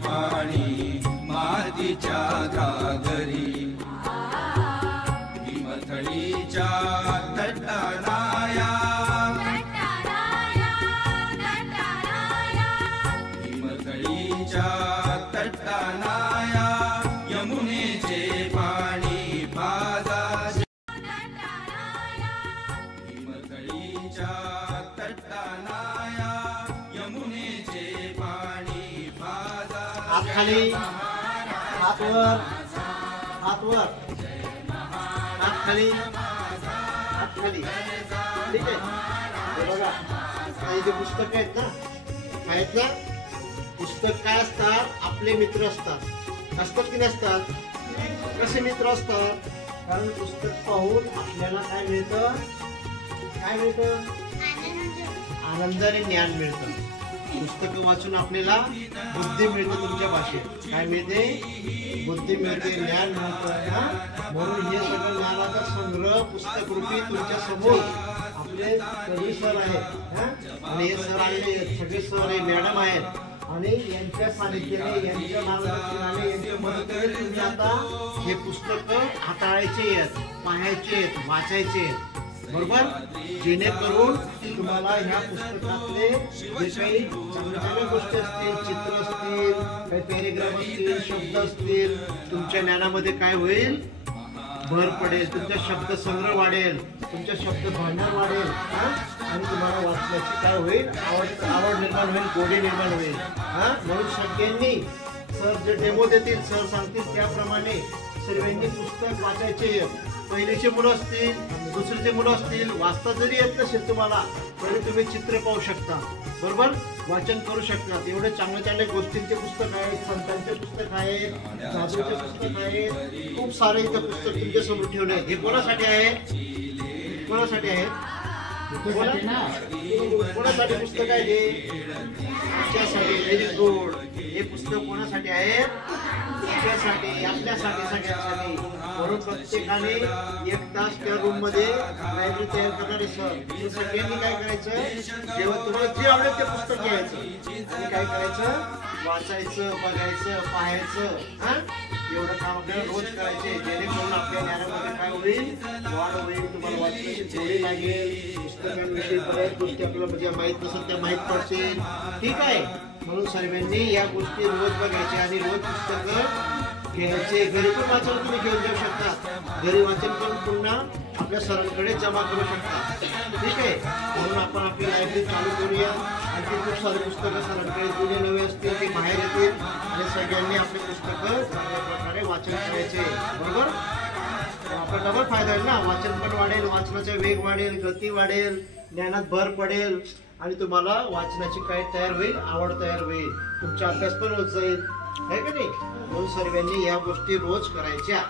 पाणी मातीच्या घागरी हिमथडीच्या तटानाया हिमथडीच्या तटानाया यमुनेचे पाणी पाजाचे हिमथडीच्या तटानाया यमुनेचे पाणी पाजाचे हात खाली हात वर हात वर हात खाली हात खाली ठीक आहे हे बघा इथे पुस्तक आहेत ना पुस्तक काय असतात आपले मित्र असतात की नसतात कसे मित्र असतात कारण पुस्तक पाहून आपल्याला काय मिळतं आनंद आणि ज्ञान मिळतं पुस्तक वाचून आपल्याला बुद्धी मिळते तुमच्या भाषेत काय मिळते बुद्धी मिळते ज्ञान मिळतं म्हणून हे सगळं ज्ञानाचा संग्रह पुस्तक रूपी तुमच्या समोर आपले सगळे सर आहेत आणि हे सर आले सगळे सर आहे मॅडम आहेत आणि यांच्या सानिध्याने यांच्या मार्गदर्शनाने यांच्या मदतीने तुम्ही आता हे पुस्तक हाताळायचे आहेत पाहायचे आहेत वाचायचे आहेत बरोबर जेणेकरून तुम्हाला ह्या पुस्तकातले जे काही चांगल्या गोष्टी असतील चित्र असतील काही पॅरेग्राफ असतील शब्द असतील तुमच्या ज्ञानामध्ये काय होईल भर पडेल तुमचा शब्द संग्रह वाढेल तुमचा शब्द भांडार वाढेल आणि तुम्हाला वाचण्याची काय होईल आवड निर्माण होईल गोडी निर्माण होईल म्हणून सगळ्यांनी सर जे डेमो देतील सर सांगतील त्याप्रमाणे सर्वांनी पुस्तक वाचायचे पहिलीचे मुलं असतील दुसरीचे मुलं असतील वाचता जरी येत नसेल तुम्हाला तरी तुम्ही चित्र पाहू शकता बरोबर वाचन करू शकता एवढे चांगल्या गोष्टींचे पुस्तक आहेत संतांचे पुस्तक आहेत साधूचे पुस्तक आहेत खूप सारे इथं पुस्तक तुमच्या समोर ठेवले आहेत हे कोणासाठी आहे कोणासाठी पुस्तक आहे हे तुमच्यासाठी व्हेरी गुड हे पुस्तक कोणासाठी आहे तुमच्यासाठी आपल्यासाठी सगळ्यांसाठी म्हणून प्रत्येकाने एक तास त्या रूम मध्ये लायब्ररी तयार करणारे सर हे सगळ्यांनी काय करायचं जेव्हा तुम्हाला जे आवडेल ते पुस्तक घ्यायचं आणि काय करायचं वाचायचं बघायचं पाहायचं एवढं काम आपल्याला रोज करायचे जेणेकरून आपल्या ज्ञानामध्ये काय होईल वाढ होईल तुम्हाला वाचण्याची जोडी लागेल पुस्तकांविषयी बऱ्याच गोष्टी आपल्याला म्हणजे माहीत नसतात त्या माहीत पडतील ठीक आहे म्हणून सर्वांनी या गोष्टी रोज बघायच्या आणि रोज पुस्तकं घ्यायचे घरी पण वाचन तुम्ही घेऊन जाऊ शकता घरी वाचन पण पुन्हा आपल्या सरांकडे जमा करू शकता ठीक आहे म्हणून आपण आपली लायब्ररी चालू करूया आणखी खूप सारे पुस्तकं सरांकडे जुने नवे असतील ते बाहेर येतील आणि सगळ्यांनी आपले पुस्तकं चांगल्या प्रकारे वाचन करायचे बरोबर आपला डबल फायदा होईल ना वाचन पण वाढेल वाचनाचा वेग वाढेल गती वाढेल ज्ञानात भर पडेल आणि तुम्हाला वाचनाची काय तयार होईल आवड तयार होईल तुमचा अभ्यास पण होत जाईल है का नाही म्हणून सर्वांनी या गोष्टी रोज करायच्या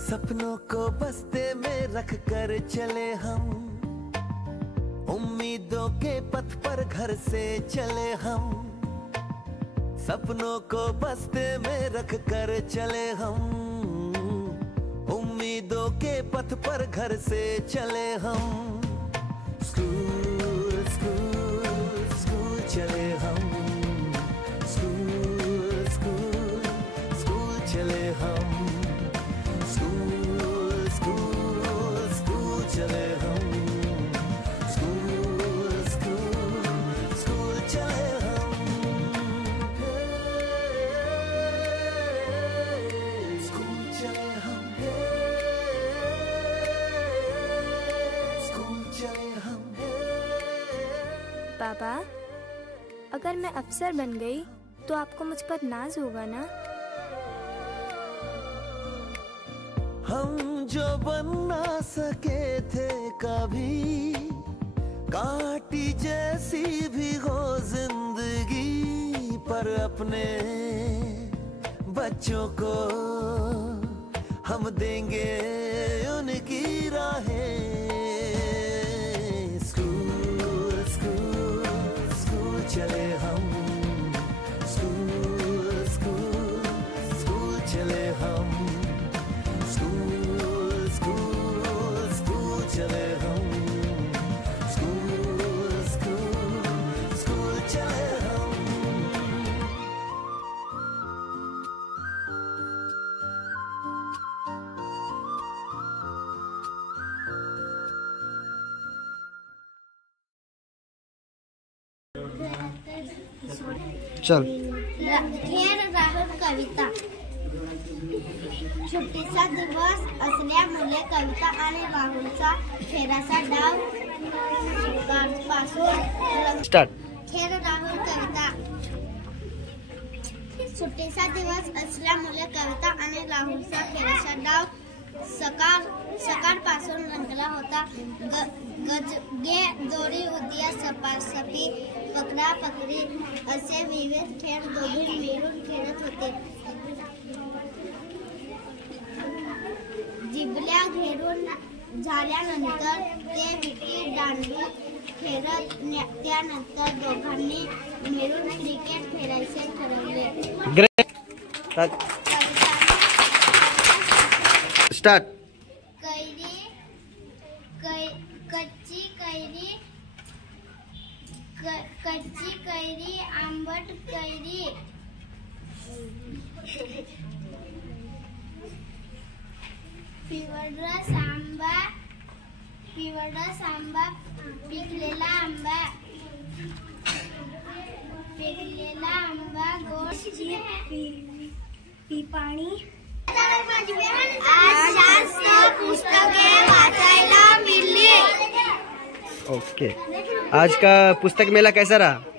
सपनों को बस्ते में रख कर चले हम उम्मीदों के पथ पर घर से चले हम सपनों को बस्ते में रख कर चले हम उम्मीदों के पथ पर घर से चले हम स्कूल स्कूल स्कूल चले हम स्कूल स्कूल स्कूल चले हम स्कूल स्कूल स्कूल चले हम स्कूल स्कूल स्कूल चले हम स्कूल चले हम स्कूल चले हम पापा अगर मैं अफसर बन गई तो आपको मुझ पर नाज होगा ना हम जो बन ना सके थे कभी काटी जैसी भी हो जिंदगी पर अपने बच्चों को हम देंगे उनकी राहें स्कूल स्कूल स्कूल चले हम स्कूल स्कूल स्कूल चले हम स्कूल स्कूल स्कूल चले हम स्कूल स्कूल स्कूल चले हम चल. खेळ राहुल कविता. सुट्टीचा दिवस असल्यामुळे कविता आणि राहुलचा खेळाचा डाव सकाळपासून स्टार्ट. खेळ राहुल कविता. सुट्टीचा दिवस असल्यामुळे कविता आणि राहुलचा खेळाचा डाव सकाळपासून रंगला होता. गजगे, दोरी उद्या, सपासपी, पकडा पकडी असे विविध खेळ दोघे मिळून खेळत होते. जिबल्या घेरून झाल्यानंतर ते विटी दांडू खेळत. त्यानंतर दोघांनी मिळून क्रिकेट खेळायचे ठरवले. ग्रेट. स्टार्ट. कच्ची कैरी, आंबट कैरी, पिवळरस आंबा, पिकलेला आंबा, गोड पाणी. आज जास्त पुस्तके वाचायला मिळली. ओके. आज का पुस्तक मेला कैसा रहा?